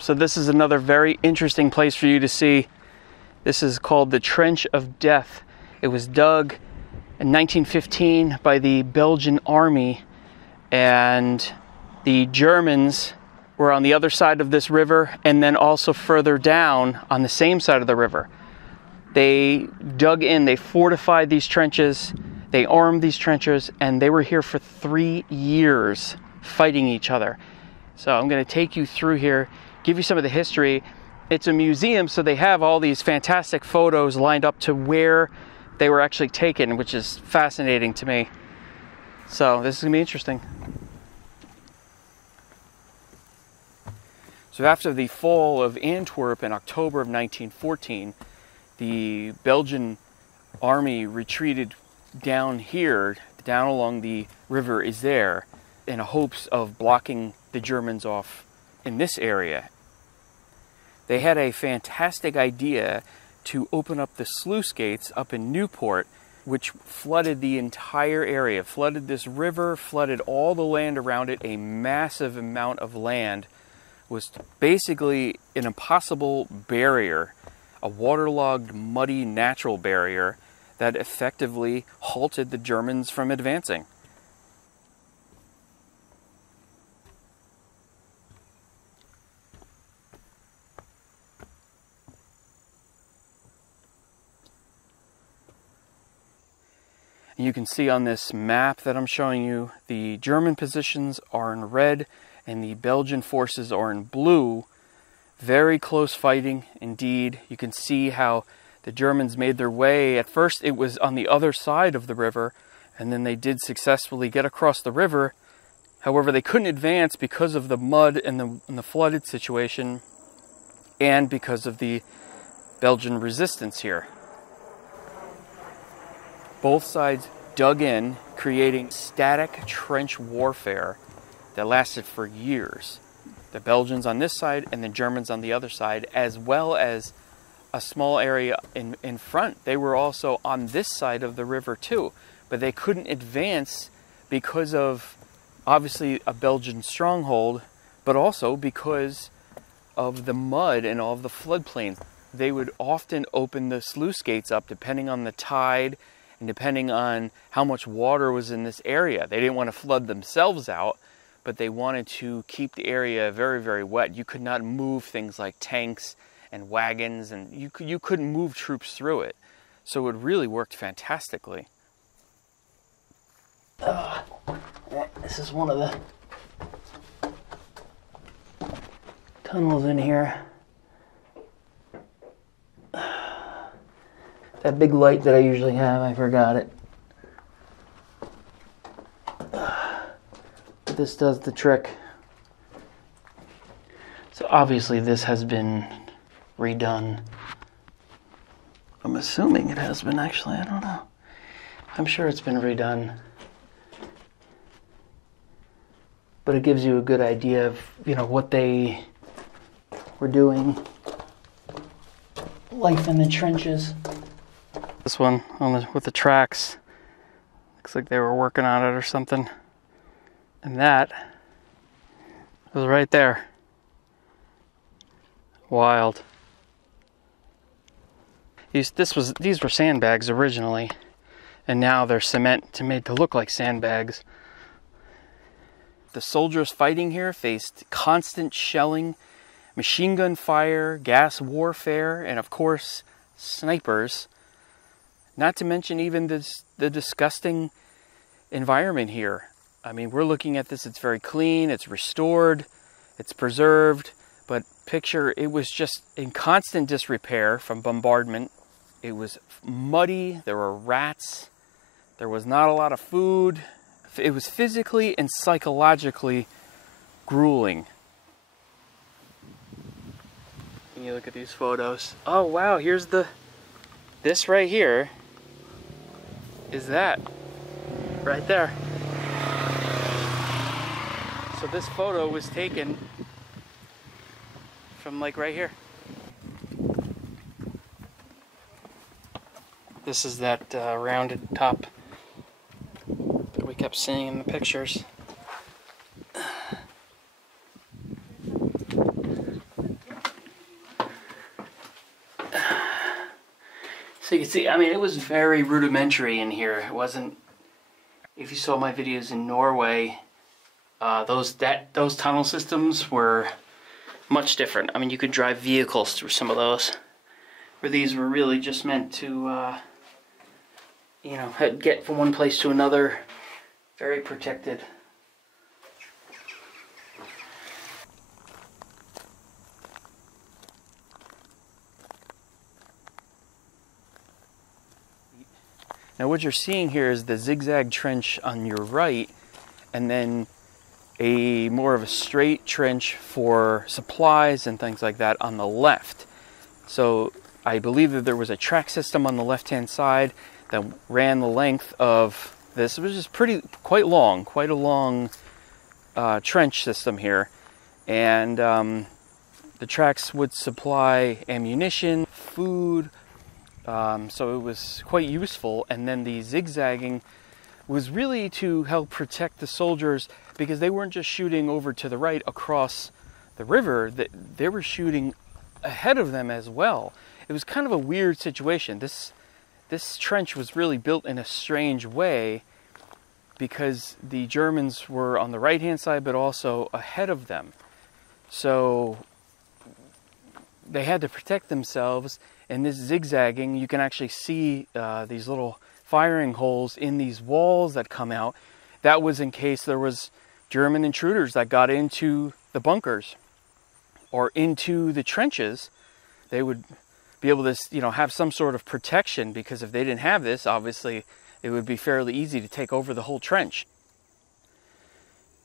So this is another very interesting place for you to see. This is called the Trench of Death. It was dug in 1915 by the Belgian army, and the Germans were on the other side of this river, and then also further down on the same side of the river. They dug in, they fortified these trenches, they armed these trenches, and they were here for 3 years fighting each other. So I'm going to take you through here, give you some of the history. It's a museum, so they have all these fantastic photos lined up to where they were actually taken, which is fascinating to me. So this is going to be interesting. So after the fall of Antwerp in October of 1914, the Belgian army retreated down here, down along the river Isère, in hopes of blocking the Germans off in this area. They had a fantastic idea to open up the sluice gates up in Newport, which flooded the entire area, flooded this river, flooded all the land around it. A massive amount of land was basically an impossible barrier, a waterlogged, muddy, natural barrier that effectively halted the Germans from advancing. You can see on this map that I'm showing you, the German positions are in red and the Belgian forces are in blue. Very close fighting indeed. You can see how the Germans made their way. At first it was on the other side of the river, and then they did successfully get across the river. However, they couldn't advance because of the mud and the flooded situation, and because of the Belgian resistance here. Both sides dug in, creating static trench warfare that lasted for years. The Belgians on this side and the Germans on the other side, as well as a small area in front. They were also on this side of the river too, but they couldn't advance because of, obviously, a Belgian stronghold, but also because of the mud and all of the floodplains. They would often open the sluice gates up depending on the tide and depending on how much water was in this area. They didn't want to flood themselves out, but they wanted to keep the area very, very wet. You could not move things like tanks and wagons, and you couldn't move troops through it. So it really worked fantastically. This is one of the tunnels in here. That big light that I usually have, I forgot it. But this does the trick. So obviously this has been redone. I'm assuming it has been, actually, I don't know. I'm sure it's been redone. But it gives you a good idea of, what they were doing. Life in the trenches. This one with the tracks, looks like they were working on it or something. And that was right there. Wild. These were sandbags originally, and now they're cement made to look like sandbags. The soldiers fighting here faced constant shelling, machine gun fire, gas warfare, and of course, snipers. Not to mention even the disgusting environment here. I mean, we're looking at this, it's very clean, it's restored, it's preserved, but picture, it was just in constant disrepair from bombardment. It was muddy, there were rats, there was not a lot of food. It was physically and psychologically grueling. Can you look at these photos? Oh wow, here's this right here is that right there. So this photo was taken from like right here. This is that rounded top that we kept seeing in the pictures. So you can see, I mean, it was very rudimentary in here. It wasn't, if you saw my videos in Norway, those tunnel systems were much different. I mean, you could drive vehicles through some of those, where these were really just meant to, you know, get from one place to another, very protected. Now what you're seeing here is the zigzag trench on your right, and then a more of a straight trench for supplies and things like that on the left. So I believe that there was a track system on the left-hand side that ran the length of this. It was just quite a long trench system here. And the tracks would supply ammunition, food, so it was quite useful. And then the zigzagging was really to help protect the soldiers, because they weren't just shooting over to the right across the river, they were shooting ahead of them as well. It was kind of a weird situation. This trench was really built in a strange way, because the Germans were on the right hand side but also ahead of them. So they had to protect themselves. And this zigzagging, you can actually see these little firing holes in these walls that come out. That was in case there was German intruders that got into the bunkers or into the trenches. They would be able to, you know, have some sort of protection, because if they didn't have this, obviously it would be fairly easy to take over the whole trench.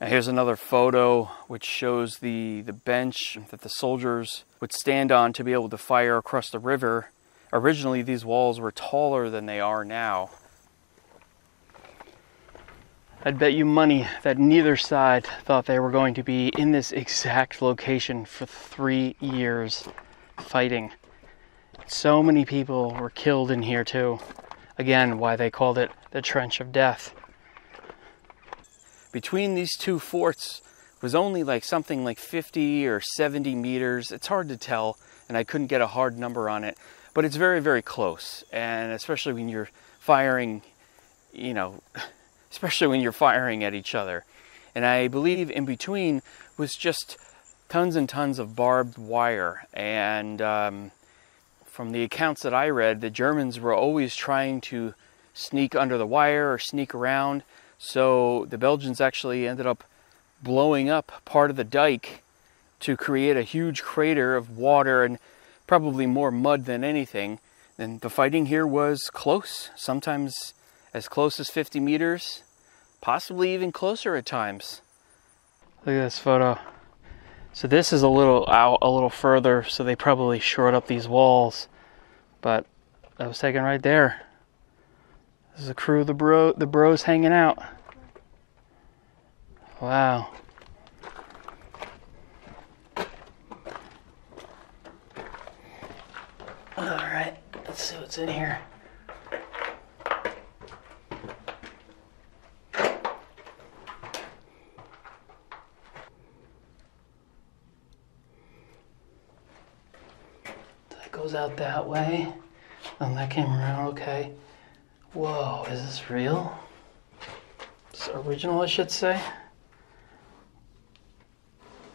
Now here's another photo which shows the bench that the soldiers would stand on to be able to fire across the river. Originally these walls were taller than they are now. I'd bet you money that neither side thought they were going to be in this exact location for 3 years fighting. So many people were killed in here too. Again, why they called it the Trench of Death. Between these two forts was only like something like 50 or 70 meters. It's hard to tell, and I couldn't get a hard number on it, but it's very, very close. And especially when you're firing, you know, especially when you're firing at each other. And I believe in between was just tons and tons of barbed wire. And from the accounts that I read, the Germans were always trying to sneak under the wire or sneak around. So the Belgians actually ended up blowing up part of the dike to create a huge crater of water and probably more mud than anything. And the fighting here was close, sometimes as close as 50 meters, possibly even closer at times. Look at this photo. So this is a little out, a little further, so they probably shored up these walls. But that was taken right there. This is a crew of the bros hanging out. Wow. All right, let's see what's in here. That goes out that way. And that came around, okay. Whoa, is this real? It's original, I should say.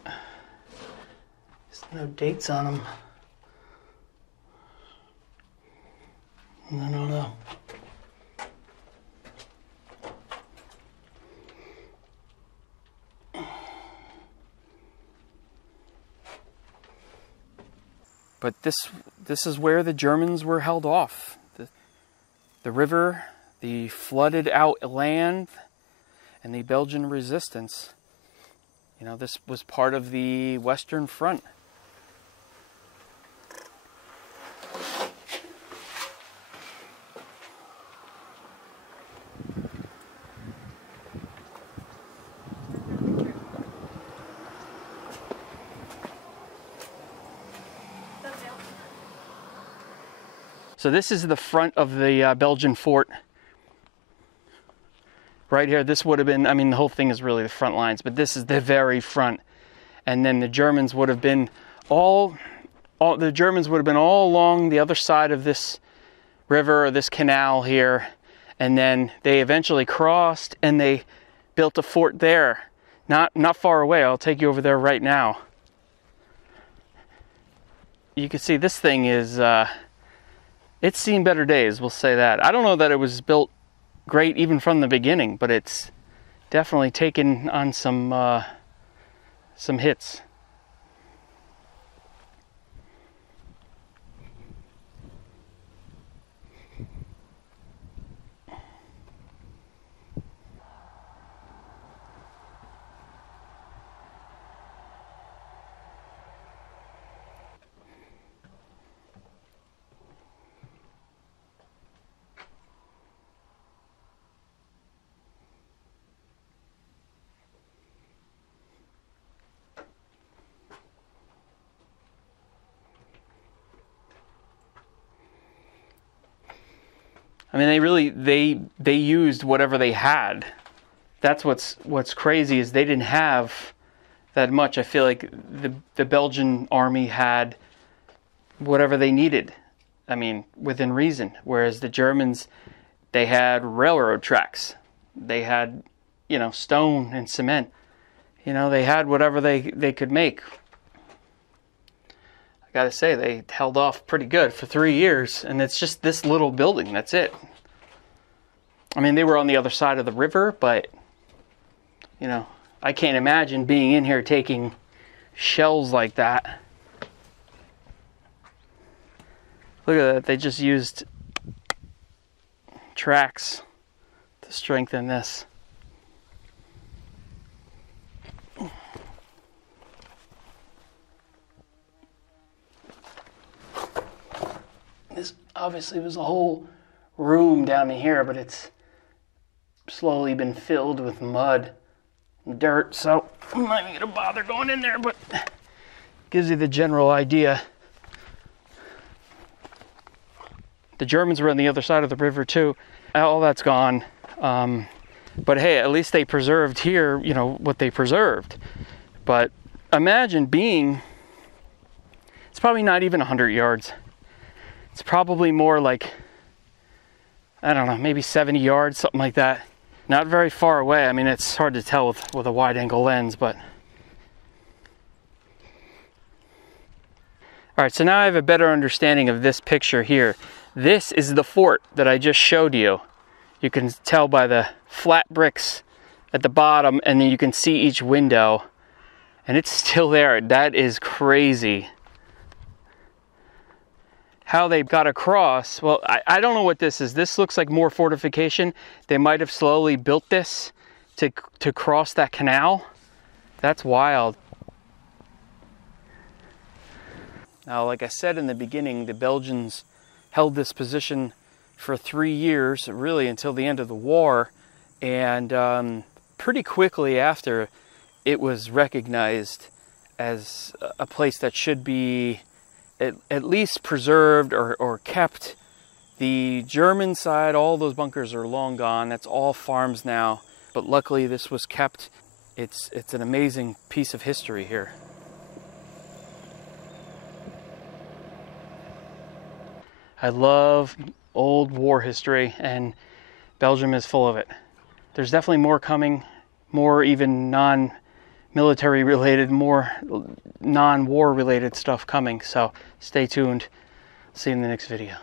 There's no dates on them. I don't know. But this is where the Germans were held off. The river, the flooded out land, and the Belgian resistance. You know, this was part of the Western Front. So this is the front of the Belgian fort. Right here, this would have been, I mean, the whole thing is really the front lines, but this is the very front. And then the Germans would have been all along the other side of this river or this canal here, and then they eventually crossed and they built a fort there. Not far away. I'll take you over there right now. You can see this thing is, it's seen better days, we'll say that. I don't know that it was built great even from the beginning, but it's definitely taken on some hits. I mean, they used whatever they had. That's what's crazy is they didn't have that much. I feel like the Belgian army had whatever they needed. I mean, within reason. Whereas the Germans, they had railroad tracks. They had, stone and cement. They had whatever they could make. Gotta say, they held off pretty good for 3 years, and it's just this little building, that's it. I mean, they were on the other side of the river, but, I can't imagine being in here taking shells like that. Look at that, they just used tracks to strengthen this. This obviously was a whole room down in here, but it's slowly been filled with mud and dirt, so I'm not even going to bother going in there, but gives you the general idea. The Germans were on the other side of the river too. All that's gone. But hey, at least they preserved here, what they preserved. But imagine it's probably not even 100 yards. It's probably more like, I don't know, maybe 70 yards, something like that. Not very far away. I mean, it's hard to tell with a wide angle lens, but. All right, so now I have a better understanding of this picture here. This is the fort that I just showed you. You can tell by the flat bricks at the bottom, and then you can see each window, and it's still there. That is crazy. How they got across, well, I don't know what this is. This looks like more fortification. They might have slowly built this to cross that canal. That's wild. Now, like I said in the beginning, the Belgians held this position for 3 years, really until the end of the war. And pretty quickly after, it was recognized as a place that should be at least preserved or kept. The German side, all those bunkers are long gone. That's all farms now. But luckily this was kept. It's an amazing piece of history here. I love old war history, and Belgium is full of it. There's definitely more coming, more even non-military related, more non-war related stuff coming. So stay tuned. See you in the next video.